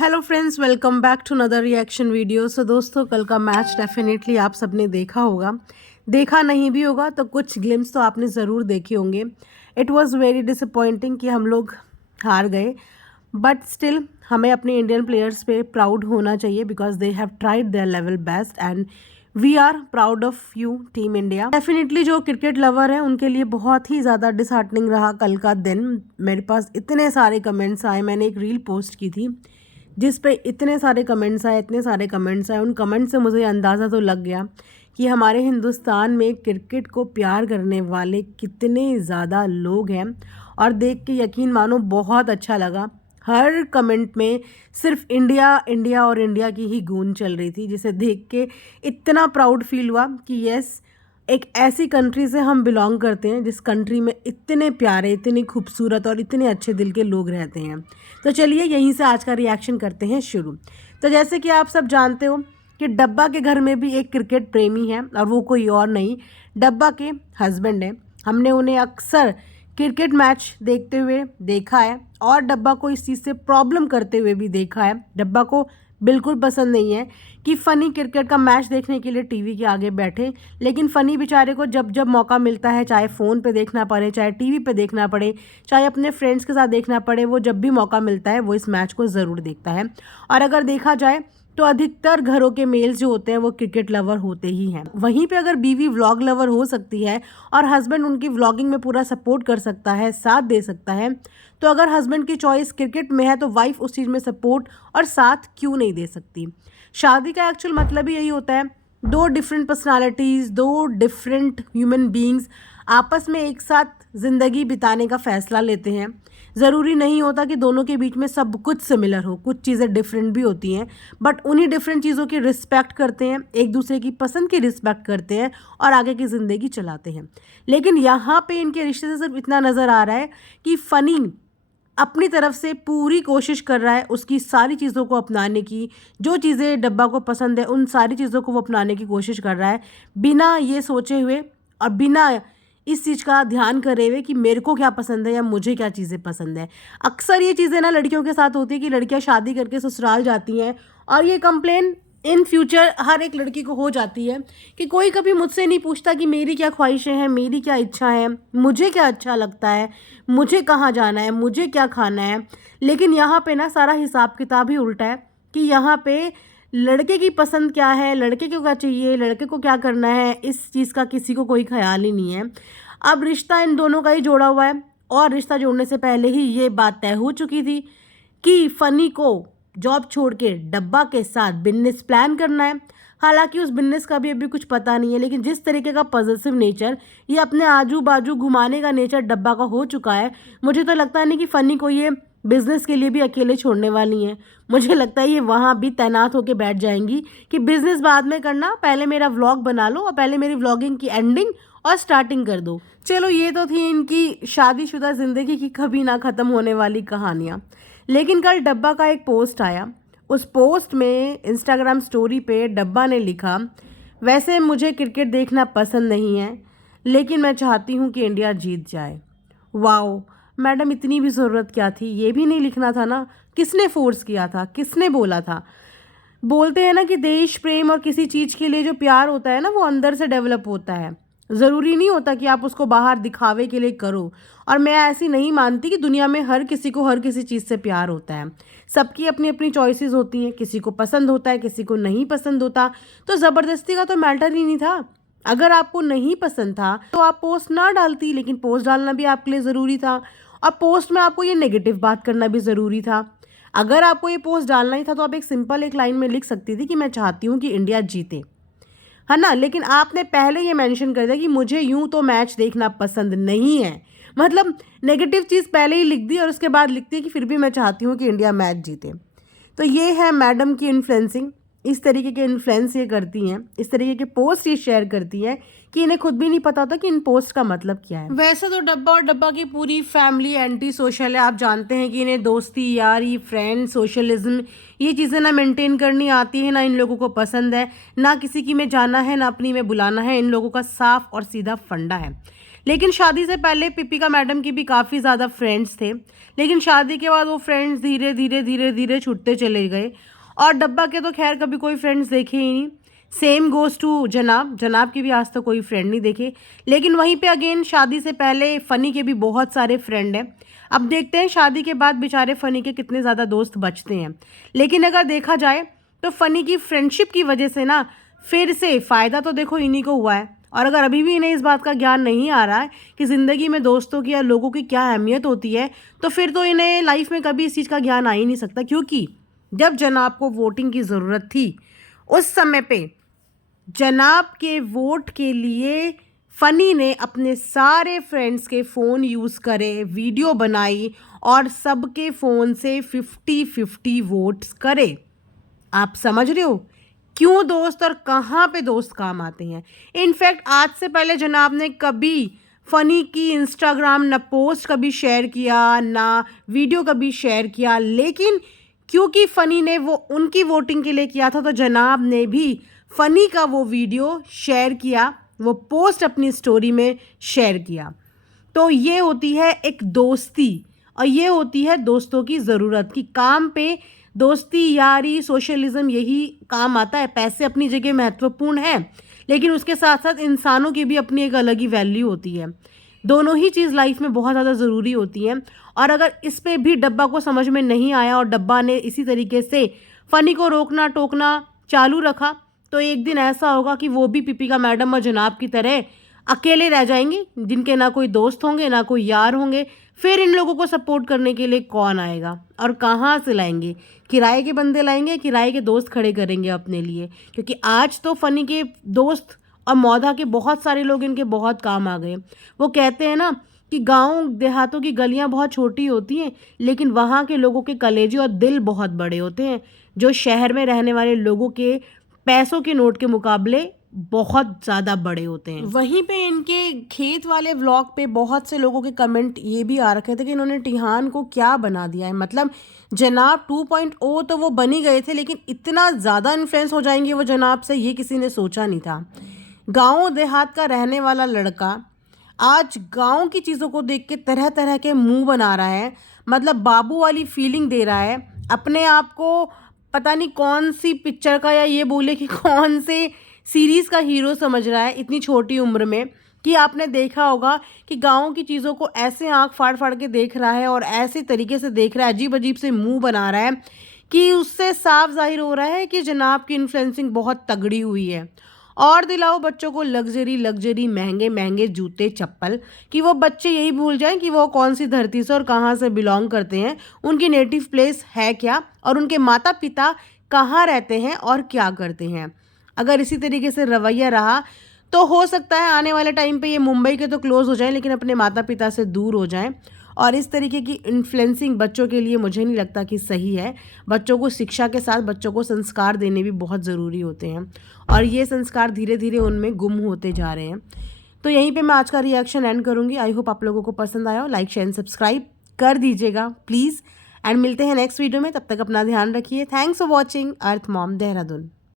Hello friends, welcome back to another reaction video. So दोस्तों, कल का मैच डेफिनेटली आप सबने देखा होगा। देखा नहीं भी होगा तो कुछ ग्लिम्स तो आपने ज़रूर देखे होंगे। इट वाज वेरी डिसअपॉइंटिंग कि हम लोग हार गए, बट स्टिल हमें अपने इंडियन प्लेयर्स पे प्राउड होना चाहिए because they have tried their level best and we are proud of you team India. Definitely जो क्रिकेट लवर हैं उनके लिए बहुत ही ज़्यादा डिसहार्टनिंग रहा कल का दिन। मेरे पास इतने सारे कमेंट्स आए, मैंने एक रील पोस्ट की थी जिस पे इतने सारे कमेंट्स आए। उन कमेंट से मुझे अंदाज़ा तो लग गया कि हमारे हिंदुस्तान में क्रिकेट को प्यार करने वाले कितने ज़्यादा लोग हैं। और देख के यकीन मानो बहुत अच्छा लगा। हर कमेंट में सिर्फ इंडिया इंडिया और इंडिया की ही गूंज चल रही थी, जिसे देख के इतना प्राउड फील हुआ कि यस, एक ऐसी कंट्री से हम बिलोंग करते हैं जिस कंट्री में इतने प्यारे, इतने खूबसूरत और इतने अच्छे दिल के लोग रहते हैं। तो चलिए यहीं से आज का रिएक्शन करते हैं शुरू। तो जैसे कि आप सब जानते हो कि डब्बा के घर में भी एक क्रिकेट प्रेमी है और वो कोई और नहीं, डब्बा के हस्बैंड है। हमने उन्हें अक्सर क्रिकेट मैच देखते हुए देखा है और डब्बा को इस चीज़ से प्रॉब्लम करते हुए भी देखा है। डब्बा को बिल्कुल पसंद नहीं है कि फ़नी क्रिकेट का मैच देखने के लिए टीवी के आगे बैठे, लेकिन फ़नी बेचारे को जब जब मौका मिलता है, चाहे फ़ोन पे देखना पड़े, चाहे टीवी पे देखना पड़े, चाहे अपने फ्रेंड्स के साथ देखना पड़े, वो जब भी मौका मिलता है वो इस मैच को ज़रूर देखता है। और अगर देखा जाए तो अधिकतर घरों के मेल्स जो होते हैं वो क्रिकेट लवर होते ही हैं। वहीं पे अगर बीवी व्लॉग लवर हो सकती है और हस्बैंड उनकी व्लॉगिंग में पूरा सपोर्ट कर सकता है, साथ दे सकता है, तो अगर हस्बैंड की चॉइस क्रिकेट में है तो वाइफ उस चीज़ में सपोर्ट और साथ क्यों नहीं दे सकती। शादी का एक्चुअल मतलब ही यही होता है, दो डिफरेंट पर्सनालिटीज़, दो डिफरेंट ह्यूमन बींग्स आपस में एक साथ ज़िंदगी बिताने का फ़ैसला लेते हैं। ज़रूरी नहीं होता कि दोनों के बीच में सब कुछ सिमिलर हो, कुछ चीज़ें डिफरेंट भी होती हैं, बट उन्हीं डिफरेंट चीज़ों की रिस्पेक्ट करते हैं, एक दूसरे की पसंद की रिस्पेक्ट करते हैं और आगे की ज़िंदगी चलाते हैं। लेकिन यहाँ पे इनके रिश्ते से सिर्फ इतना नज़र आ रहा है कि फ़नी अपनी तरफ से पूरी कोशिश कर रहा है उसकी सारी चीज़ों को अपनाने की, जो चीज़ें डब्बा को पसंद है उन सारी चीज़ों को वो अपनाने की कोशिश कर रहा है, बिना ये सोचे हुए और बिना इस चीज़ का ध्यान करे हुए कि मेरे को क्या पसंद है या मुझे क्या चीज़ें पसंद है। अक्सर ये चीज़ें ना लड़कियों के साथ होती है कि लड़कियां शादी करके ससुराल जाती हैं और ये कंप्लेन इन फ्यूचर हर एक लड़की को हो जाती है कि कोई कभी मुझसे नहीं पूछता कि मेरी क्या ख्वाहिशें हैं, मेरी क्या इच्छा है, मुझे क्या अच्छा लगता है, मुझे कहाँ जाना है, मुझे क्या खाना है। लेकिन यहाँ पे ना सारा हिसाब किताब ही उल्टा है कि यहाँ पे लड़के की पसंद क्या है, लड़के को क्या चाहिए, लड़के को क्या करना है, इस चीज़ का किसी को कोई ख्याल ही नहीं है। अब रिश्ता इन दोनों का ही जोड़ा हुआ है और रिश्ता जोड़ने से पहले ही ये बात तय हो चुकी थी कि फ़नी को जॉब छोड़ के डब्बा के साथ बिजनेस प्लान करना है। हालांकि उस बिजनेस का भी अभी कुछ पता नहीं है, लेकिन जिस तरीके का पॉजिटिव नेचर, ये अपने आजू बाजू घुमाने का नेचर डब्बा का हो चुका है, मुझे तो लगता नहीं कि फ़नी को ये बिज़नेस के लिए भी अकेले छोड़ने वाली हैं। मुझे लगता है ये वहाँ भी तैनात होकर बैठ जाएंगी कि बिज़नेस बाद में करना, पहले मेरा व्लॉग बना लो और पहले मेरी व्लॉगिंग की एंडिंग और स्टार्टिंग कर दो। चलो, ये तो थी इनकी शादीशुदा ज़िंदगी की कभी ना ख़त्म होने वाली कहानियाँ। लेकिन कल डब्बा का एक पोस्ट आया। उस पोस्ट में इंस्टाग्राम स्टोरी पे डब्बा ने लिखा, वैसे मुझे क्रिकेट देखना पसंद नहीं है, लेकिन मैं चाहती हूँ कि इंडिया जीत जाए। वाओ मैडम, इतनी भी ज़रूरत क्या थी? ये भी नहीं लिखना था ना? किसने फोर्स किया था, किसने बोला था? बोलते हैं ना कि देश प्रेम और किसी चीज़ के लिए जो प्यार होता है ना, वो अंदर से डेवलप होता है। ज़रूरी नहीं होता कि आप उसको बाहर दिखावे के लिए करो। और मैं ऐसी नहीं मानती कि दुनिया में हर किसी को हर किसी चीज़ से प्यार होता है। सबकी अपनी अपनी चॉइसेस होती हैं, किसी को पसंद होता है, किसी को नहीं पसंद होता। तो ज़बरदस्ती का तो मैटर ही नहीं था। अगर आपको नहीं पसंद था तो आप पोस्ट ना डालती, लेकिन पोस्ट डालना भी आपके लिए ज़रूरी था और पोस्ट में आपको ये नेगेटिव बात करना भी ज़रूरी था। अगर आपको ये पोस्ट डालना ही था तो आप एक सिंपल एक लाइन में लिख सकती थी कि मैं चाहती हूँ कि इंडिया जीते, है ना। लेकिन आपने पहले ये मेंशन कर दिया कि मुझे यूं तो मैच देखना पसंद नहीं है। मतलब नेगेटिव चीज़ पहले ही लिख दी और उसके बाद लिखती है कि फिर भी मैं चाहती हूँ कि इंडिया मैच जीते। तो ये है मैडम की इन्फ्लुएंसिंग। इस तरीके के इन्फ्लुएंस ये करती हैं, इस तरीके के पोस्ट ये शेयर करती हैं कि इन्हें खुद भी नहीं पता होता कि इन पोस्ट का मतलब क्या है। वैसे तो डब्बा और डब्बा की पूरी फैमिली एंटी सोशल है। आप जानते हैं कि इन्हें दोस्ती, यारी, फ्रेंड, सोशलिज्म, ये चीज़ें ना मेंटेन करनी आती है, ना इन लोगों को पसंद है, ना किसी की में जाना है, ना अपनी में बुलाना है। इन लोगों का साफ और सीधा फंडा है। लेकिन शादी से पहले पिपिका मैडम की भी काफ़ी ज़्यादा फ्रेंड्स थे, लेकिन शादी के बाद वो फ्रेंड्स धीरे धीरे धीरे धीरे छूटते चले गए। और डब्बा के तो खैर कभी कोई फ्रेंड्स देखे ही नहीं। सेम गोज़ टू जनाब, जनाब की भी आज तक कोई फ्रेंड नहीं देखे। लेकिन वहीं पे अगेन शादी से पहले फ़नी के भी बहुत सारे फ्रेंड हैं। अब देखते हैं शादी के बाद बेचारे फ़नी के कितने ज़्यादा दोस्त बचते हैं। लेकिन अगर देखा जाए तो फ़नी की फ्रेंडशिप की वजह से ना फिर से फ़ायदा तो देखो इन्हीं को हुआ है। और अगर अभी भी इन्हें इस बात का ज्ञान नहीं आ रहा है कि ज़िंदगी में दोस्तों की या लोगों की क्या अहमियत होती है, तो फिर तो इन्हें लाइफ में कभी इस चीज़ का ज्ञान आ ही नहीं सकता। क्योंकि जब जनाब को वोटिंग की ज़रूरत थी, उस समय पे जनाब के वोट के लिए फ़नी ने अपने सारे फ्रेंड्स के फ़ोन यूज़ करे, वीडियो बनाई और सबके फ़ोन से 50-50 वोट्स करे। आप समझ रहे हो क्यों दोस्त और कहाँ पे दोस्त काम आते हैं। इनफैक्ट आज से पहले जनाब ने कभी फ़नी की इंस्टाग्राम ना पोस्ट कभी शेयर किया, ना वीडियो कभी शेयर किया, लेकिन क्योंकि फ़नी ने वो उनकी वोटिंग के लिए किया था, तो जनाब ने भी फ़नी का वो वीडियो शेयर किया, वो पोस्ट अपनी स्टोरी में शेयर किया। तो ये होती है एक दोस्ती, और ये होती है दोस्तों की ज़रूरत कि काम पे दोस्ती, यारी, सोशलिज़म यही काम आता है। पैसे अपनी जगह महत्वपूर्ण हैं, लेकिन उसके साथ साथ इंसानों की भी अपनी एक अलग ही वैल्यू होती है। दोनों ही चीज़ लाइफ में बहुत ज़्यादा ज़रूरी होती हैं। और अगर इस पे भी डब्बा को समझ में नहीं आया और डब्बा ने इसी तरीके से फ़नी को रोकना टोकना चालू रखा, तो एक दिन ऐसा होगा कि वो भी पिपिका मैडम और जनाब की तरह अकेले रह जाएंगे, जिनके ना कोई दोस्त होंगे ना कोई यार होंगे। फिर इन लोगों को सपोर्ट करने के लिए कौन आएगा और कहाँ से लाएंगे? किराए के बंदे लाएंगे, किराए के दोस्त खड़े करेंगे अपने लिए। क्योंकि आज तो फ़नी के दोस्त और मौधा के बहुत सारे लोग इनके बहुत काम आ गए। वो कहते हैं ना कि गांव देहातों की गलियां बहुत छोटी होती हैं, लेकिन वहाँ के लोगों के कलेजे और दिल बहुत बड़े होते हैं, जो शहर में रहने वाले लोगों के पैसों के नोट के मुकाबले बहुत ज़्यादा बड़े होते हैं। वहीं पे इनके खेत वाले व्लॉग पे बहुत से लोगों के कमेंट ये भी आ रखे थे कि इन्होंने टिहान को क्या बना दिया है। मतलब जनाब 2.0 तो वो बन ही गए थे, लेकिन इतना ज़्यादा इन्फ्लुएंस हो जाएंगे वो जनाब से, ये किसी ने सोचा नहीं था। गाँव देहात का रहने वाला लड़का आज गाँव की चीज़ों को देख के तरह तरह के मुंह बना रहा है। मतलब बाबू वाली फीलिंग दे रहा है अपने आप को। पता नहीं कौन सी पिक्चर का, या ये बोले कि कौन से सीरीज़ का हीरो समझ रहा है इतनी छोटी उम्र में। कि आपने देखा होगा कि गाँव की चीज़ों को ऐसे आंख फाड़ फाड़ के देख रहा है और ऐसे तरीके से देख रहा है, अजीब अजीब से मुंह बना रहा है, कि उससे साफ जाहिर हो रहा है कि जनाब की इन्फ्लुएंसिंग बहुत तगड़ी हुई है। और दिलाओ बच्चों को लग्जरी लग्जरी महंगे महंगे जूते चप्पल, कि वो बच्चे यही भूल जाएं कि वो कौन सी धरती से और कहाँ से बिलोंग करते हैं, उनकी नेटिव प्लेस है क्या, और उनके माता पिता कहाँ रहते हैं और क्या करते हैं। अगर इसी तरीके से रवैया रहा तो हो सकता है आने वाले टाइम पे ये मुंबई के तो क्लोज़ हो जाएं, लेकिन अपने माता पिता से दूर हो जाएं। और इस तरीके की इन्फ्लुएंसिंग बच्चों के लिए मुझे नहीं लगता कि सही है। बच्चों को शिक्षा के साथ बच्चों को संस्कार देने भी बहुत ज़रूरी होते हैं, और ये संस्कार धीरे धीरे उनमें गुम होते जा रहे हैं। तो यहीं पे मैं आज का रिएक्शन एंड करूँगी। आई होप आप लोगों को पसंद आया हो। लाइक शेयर एंड सब्सक्राइब कर दीजिएगा प्लीज़, एंड मिलते हैं नेक्स्ट वीडियो में। तब तक अपना ध्यान रखिए। Thanks for watching earth mom Dehradun.